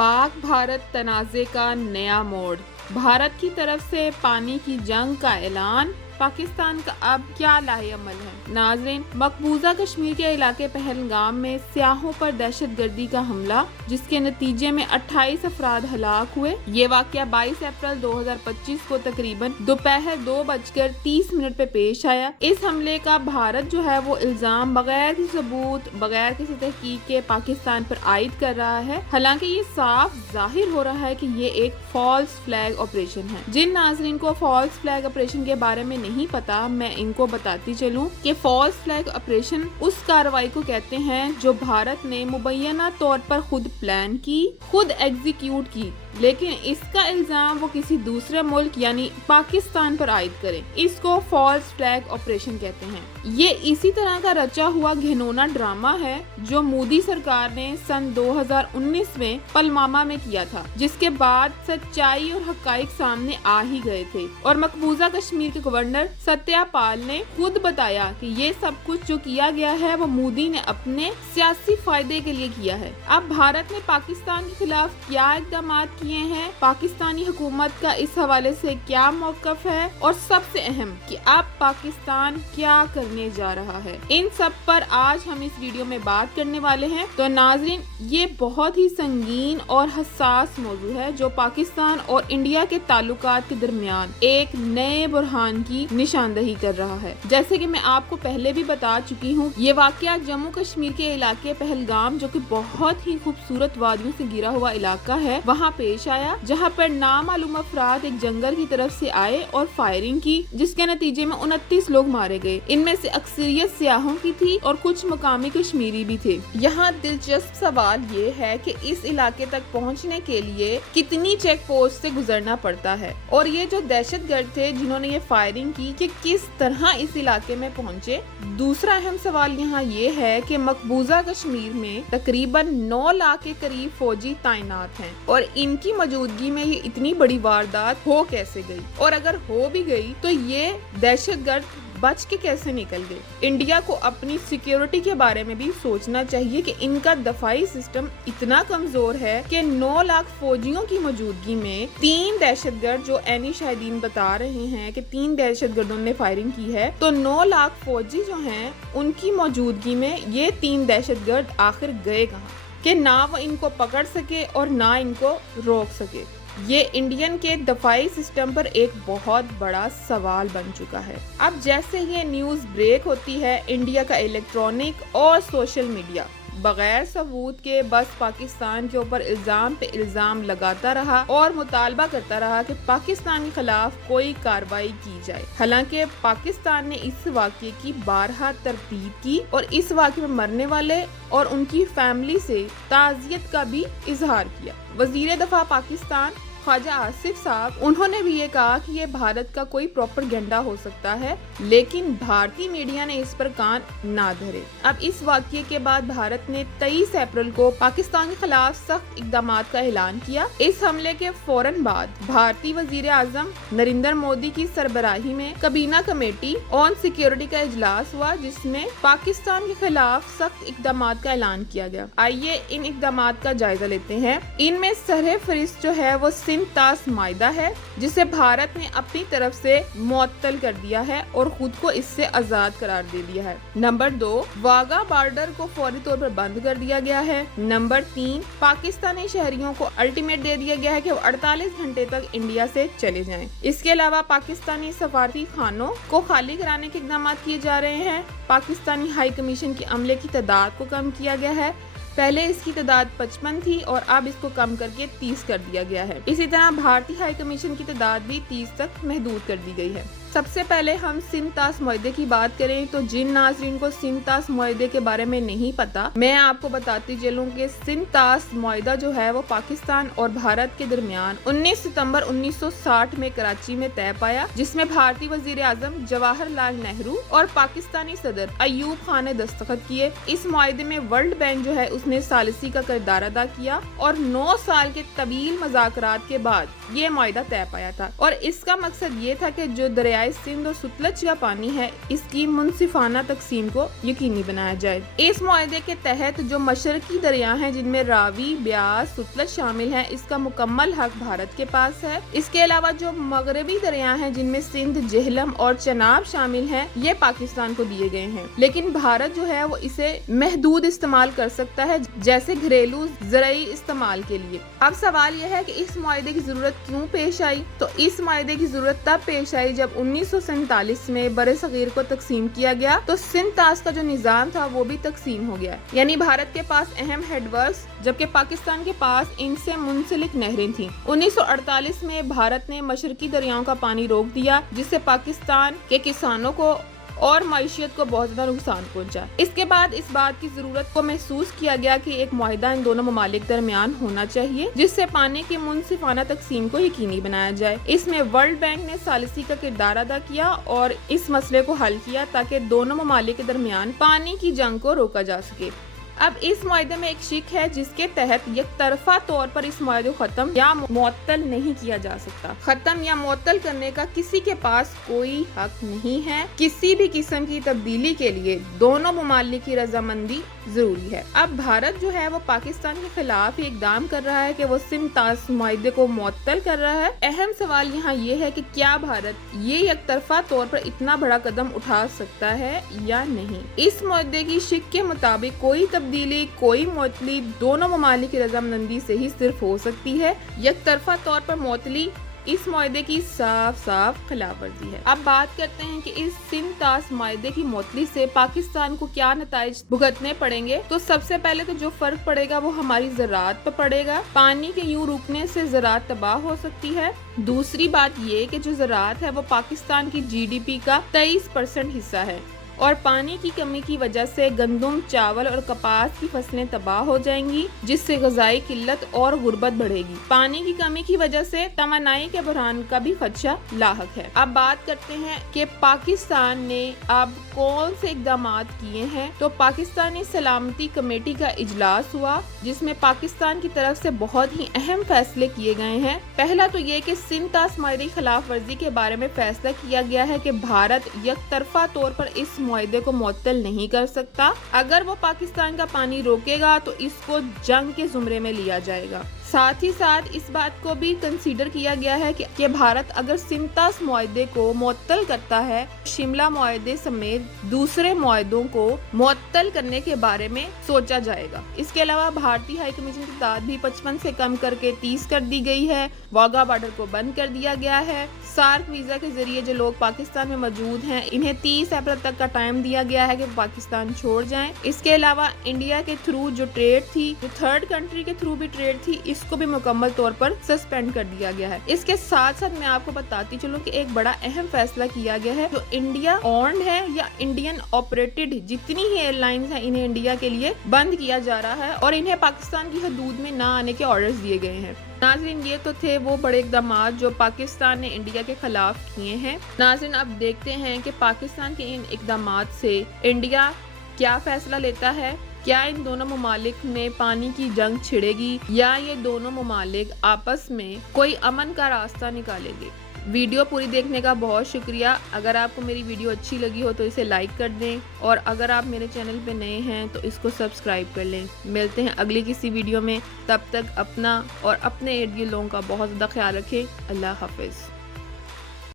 पाक भारत तनाज़े का नया मोड़, भारत की तरफ से पानी की जंग का ऐलान, पाकिस्तान का अब क्या लाहेअमल है। नाज़रीन, मकबूजा कश्मीर के इलाके पहलगाम में सियाहों पर दहशतगर्दी का हमला, जिसके नतीजे में 28 अफराद हलाक हुए। ये वाक़या 22 अप्रैल 2025 को तकरीबन दोपहर 2:30 पे पेश आया। इस हमले का भारत जो है वो इल्जाम बगैर किसी सबूत, बगैर किसी तहकीक के पाकिस्तान पर आयद कर रहा है। हालांकि ये साफ जाहिर हो रहा है कि ये एक फॉल्स फ्लैग ऑपरेशन है। जिन नाज़रीन को फॉल्स फ्लैग ऑपरेशन के बारे में नहीं पता, मैं इनको बताती चलूं कि फॉल्स फ्लैग ऑपरेशन उस कार्रवाई को कहते हैं जो भारत ने मुबैना तौर पर खुद प्लान की, खुद एग्जीक्यूट की, लेकिन इसका इल्जाम वो किसी दूसरे मुल्क यानी पाकिस्तान पर आयद करे। इसको फॉल्स फ्लैग ऑपरेशन कहते हैं। ये इसी तरह का रचा हुआ घिनौना ड्रामा है जो मोदी सरकार ने सन 2019 में पुलवामा में किया था, जिसके बाद सच्चाई और हकाइक सामने आ ही गए थे और मकबूजा कश्मीर के गवर्नर सत्यपाल ने खुद बताया कि ये सब कुछ जो किया गया है वो मोदी ने अपने सियासी फायदे के लिए किया है। अब भारत ने पाकिस्तान के खिलाफ क्या इक़दाम किए हैं, पाकिस्तानी हुकूमत का इस हवाले से क्या मौक़िफ़ है और सबसे अहम कि अब पाकिस्तान क्या करने जा रहा है, इन सब पर आज हम इस वीडियो में बात करने वाले हैं। तो नाज़रीन, ये बहुत ही संगीन और हसास मौजू है जो पाकिस्तान और इंडिया के ताल्लुकात के दरमियान एक नए बुरहान की निशानदही कर रहा है। जैसे कि मैं आपको पहले भी बता चुकी हूँ, ये वाक़या जम्मू कश्मीर के इलाके पहलगाम, जो कि बहुत ही खूबसूरत वादियों से घिरा हुआ इलाका है, वहाँ पेश आया, जहाँ पर नामालूम अफराद एक जंगल की तरफ से आए और फायरिंग की, जिसके नतीजे में 29 लोग मारे गए। इनमें से अक्सरियत सियाहों की थी और कुछ मकामी कश्मीरी भी थे। यहाँ दिलचस्प सवाल ये है कि इस इलाके तक पहुँचने के लिए कितनी चेक पोस्ट से गुजरना पड़ता है और ये जो दहशतगर्द थे जिन्होंने ये फायरिंग की कि किस तरह इस इलाके में पहुँचे। दूसरा अहम सवाल यहाँ ये है कि मकबूजा कश्मीर में तकरीबन 9 लाख के करीब फौजी तैनात हैं और इनकी मौजूदगी में ये इतनी बड़ी वारदात हो कैसे गई, और अगर हो भी गई तो ये दहशतगर्द बच के कैसे निकल गए। इंडिया को अपनी सिक्योरिटी के बारे में भी सोचना चाहिए कि इनका दफाई सिस्टम इतना कमजोर है कि 9 लाख फौजियों की मौजूदगी में 3 दहशतगर्द, जो एनी शाहिदीन बता रहे हैं कि 3 दहशतगर्दों ने फायरिंग की है, तो 9 लाख फौजी जो हैं उनकी मौजूदगी में ये 3 दहशतगर्द आखिर गए कहाँ कि ना वो इनको पकड़ सके और ना इनको रोक सके। ये इंडियन के दफाई सिस्टम पर एक बहुत बड़ा सवाल बन चुका है। अब जैसे ये न्यूज़ ब्रेक होती है, इंडिया का इलेक्ट्रॉनिक और सोशल मीडिया बगैर सबूत के बस पाकिस्तान के ऊपर इल्जाम पे इल्जाम लगाता रहा और मुतालबा करता रहा कि पाकिस्तान के खिलाफ कोई कार्रवाई की जाए। हालांकि पाकिस्तान ने इस वाक़ये की बारहा तरदीद की और इस वाक़ये में मरने वाले और उनकी फैमिली से ताज़ियत का भी इजहार किया। वज़ीर दफ़ा पाकिस्तान ख्वाजा आसिफ साहब, उन्होंने भी ये कहा कि ये भारत का कोई प्रोपेगेंडा हो सकता है, लेकिन भारतीय मीडिया ने इस पर कान ना धरे। अब इस वाक़ये के बाद भारत ने 23 अप्रैल को पाकिस्तान के खिलाफ सख्त इक़दामात का ऐलान किया। इस हमले के फौरन बाद भारतीय वज़ीर आज़म नरेंद्र मोदी की सरबराही में काबीना कमेटी ऑन सिक्योरिटी का इजलास हुआ, जिसमें पाकिस्तान के खिलाफ सख्त इक़दामात का ऐलान किया गया। आइए इन इक़दामात का जायजा लेते हैं। इनमें सरफ़हरिस्त जो है वो सिंध-तास माहिदा है, जिसे भारत ने अपनी तरफ से मुअत्तल कर दिया है और खुद को इससे आजाद करार दे दिया है। नंबर 2, वाघा बॉर्डर को फौरी तौर पर बंद कर दिया गया है। नंबर 3, पाकिस्तानी शहरियों को अल्टीमेट दे दिया गया है कि वो 48 घंटे तक इंडिया से चले जाएं। इसके अलावा पाकिस्तानी सफारती खानों को खाली कराने के इक़दाम किए जा रहे हैं। पाकिस्तानी हाई कमीशन के अमले की तादाद को कम किया गया है। पहले इसकी तादाद 55 थी और अब इसको कम करके 30 कर दिया गया है। इसी तरह भारतीय हाई कमीशन की तादाद भी 30 तक महदूद कर दी गई है। सबसे पहले हम सिंध-तास मुआहदे की बात करें तो जिन नाज़रीन को सिंध-तास मुआहदे के बारे में नहीं पता, मैं आपको बताती चलूं कि सिंध-तास मुआहदा जो है वो पाकिस्तान और भारत के दरमियान 19 सितंबर 1960 में कराची में तय पाया, जिसमें भारतीय वज़ीर आज़म जवाहरलाल नेहरू और पाकिस्तानी सदर अयूब खान ने दस्तखत किए। इस मुआहदे में वर्ल्ड बैंक जो है उसने सालिसी का किरदार अदा किया और 9 साल के तवील मज़ाकरात के बाद ये मुआहदा तय पाया था और इसका मकसद ये था कि जो दरिया دریائے سندھ اور ستلج کا پانی ہے اس کی منصفانہ تقسیم کو یقینی بنایا جائے۔ اس معاہدے کے تحت جو مشرقی دریا ہیں جن میں راوی، بیاس، ستلج شامل ہیں، اس کا مکمل حق بھارت کے پاس ہے۔ اس کے علاوہ جو مغربی دریا ہیں جن میں سندھ، جہلم اور چناب شامل ہیں، یہ پاکستان کو دیے گئے ہیں، لیکن بھارت جو ہے وہ اسے محدود استعمال کر سکتا ہے، جیسے گھریلو زرعی استعمال کے لیے۔ اب سوال یہ ہے کہ اس معاہدے کی ضرورت کیوں پیش آئی؟ تو اس معاہدے کی ضرورت تب پیش آئی جب 1947 میں برصغیر کو تقسیم کیا گیا تو سندھ طاس کا جو نظام تھا وہ بھی تقسیم ہو گیا، یعنی بھارت کے پاس اہم ہیڈ ورکس جبکہ پاکستان کے پاس ان سے منسلک نہریں تھیں۔ 1948 میں بھارت نے مشرقی دریاؤں کا پانی روک دیا، جس سے پاکستان کے کسانوں کو اور معیشت کو بہت زیادہ نقصان پہنچا۔ اس کے بعد اس بات کی ضرورت کو محسوس کیا گیا کہ ایک معاہدہ ان دونوں ممالک درمیان ہونا چاہیے جس سے پانی کی منصفانہ تقسیم کو یقینی بنایا جائے۔ اس میں ورلڈ بینک نے ثالثی کا کردار ادا کیا اور اس مسئلے کو حل کیا تاکہ دونوں ممالک کے درمیان پانی کی جنگ کو روکا جا سکے۔ اب اس معاہدے میں ایک شق ہے جس کے تحت یک طرفہ طور پر اس معاہدے کو ختم یا معطل نہیں کیا جا سکتا۔ ختم یا معطل کرنے کا کسی کے پاس کوئی حق نہیں ہے۔ کسی بھی قسم کی تبدیلی کے لیے دونوں ممالک کی رضامندی ضروری ہے۔ اب بھارت جو ہے وہ پاکستان کے خلاف ہی اقدام کر رہا ہے کہ وہ سندھ طاس معاہدے کو معطل کر رہا ہے۔ اہم سوال یہاں یہ ہے کہ کیا بھارت یہ یک طرفہ طور پر اتنا بڑا قدم اٹھا سکتا ہے یا نہیں؟ اس معاہدے کی شق کے مطابق کوئی تبدیلی، کوئی معطلی دونوں ممالک کی رضامندی سے ہی صرف ہو سکتی ہے۔ یک طرفہ طور پر معطلی اس معاہدے کی صاف خلاف ورزی ہے۔ اب بات کرتے ہیں کہ اس سندھ طاس معاہدے کی معطلی سے پاکستان کو کیا نتائج بھگتنے پڑیں گے۔ تو سب سے پہلے تو جو فرق پڑے گا وہ ہماری زراعت پہ پڑے گا۔ پانی کے یوں رکنے سے زراعت تباہ ہو سکتی ہے۔ دوسری بات یہ کہ جو زراعت ہے وہ پاکستان کی GDP کا 23% حصہ ہے اور پانی کی کمی کی وجہ سے گندم، چاول اور کپاس کی فصلیں تباہ ہو جائیں گی، جس سے غذائی قلت اور غربت بڑھے گی۔ پانی کی کمی کی وجہ سے توانائی کے بحران کا بھی خدشہ لاحق ہے۔ اب بات کرتے ہیں کہ پاکستان نے اب کون سے اقدامات کیے ہیں۔ تو پاکستانی سلامتی کمیٹی کا اجلاس ہوا جس میں پاکستان کی طرف سے بہت ہی اہم فیصلے کیے گئے ہیں۔ پہلا تو یہ کہ سندھ طاس معاہدے کی خلاف ورزی کے بارے میں فیصلہ کیا گیا ہے کہ بھارت یک طرفہ طور پر اس معاہدے کو معطل نہیں کر سکتا۔ اگر وہ پاکستان کا پانی روکے گا تو اس کو جنگ کے زمرے میں لیا جائے گا۔ ساتھ ہی ساتھ اس بات کو بھی کنسیڈر کیا گیا ہے کہ بھارت اگر سندھ طاس معاہدے کو معطل کرتا ہے، شملہ معاہدے سمیت دوسرے معاہدوں کو معطل کرنے کے بارے میں سوچا جائے گا۔ اس کے علاوہ بھارتی ہائی کمیشن کی تعداد بھی 55 سے کم کر کے 30 کر دی گئی ہے۔ واگا بارڈر کو بند کر دیا گیا ہے۔ سارک ویزا کے ذریعے جو لوگ پاکستان میں موجود ہیں انہیں 30 اپریل تک کا ٹائم دیا گیا ہے کہ پاکستان چھوڑ جائیں۔ اس کے علاوہ انڈیا کے تھرو جو ٹریڈ تھی، جو تھرڈ کنٹری کے تھرو بھی ٹریڈ تھی، اس کو بھی مکمل طور پر سسپینڈ کر دیا گیا ہے۔ اس کے ساتھ ساتھ میں آپ کو بتاتی چلوں کہ ایک بڑا اہم فیصلہ کیا گیا ہے، جو انڈیا اونڈ ہے یا انڈین آپریٹڈ جتنی ہی ایئر لائنز ہیں انہیں انڈیا کے لیے بند کیا جا رہا ہے اور انہیں پاکستان کی حدود میں نہ آنے کے آرڈرز دیے گئے ہیں۔ ناظرین، یہ تو تھے وہ بڑے اقدامات جو پاکستان نے انڈیا کے خلاف کیے ہیں۔ ناظرین، اب دیکھتے ہیں کہ پاکستان کے ان اقدامات سے انڈیا کیا فیصلہ لیتا ہے۔ کیا ان دونوں ممالک میں پانی کی جنگ چھڑے گی یا یہ دونوں ممالک آپس میں کوئی امن کا راستہ نکالیں گے؟ ویڈیو پوری دیکھنے کا بہت شکریہ۔ اگر آپ کو میری ویڈیو اچھی لگی ہو تو اسے لائک کر دیں اور اگر آپ میرے چینل پہ نئے ہیں تو اس کو سبسکرائب کر لیں۔ ملتے ہیں اگلی کسی ویڈیو میں، تب تک اپنا اور اپنے ارد گرد لوگوں کا بہت زیادہ خیال رکھیں۔ اللہ حافظ۔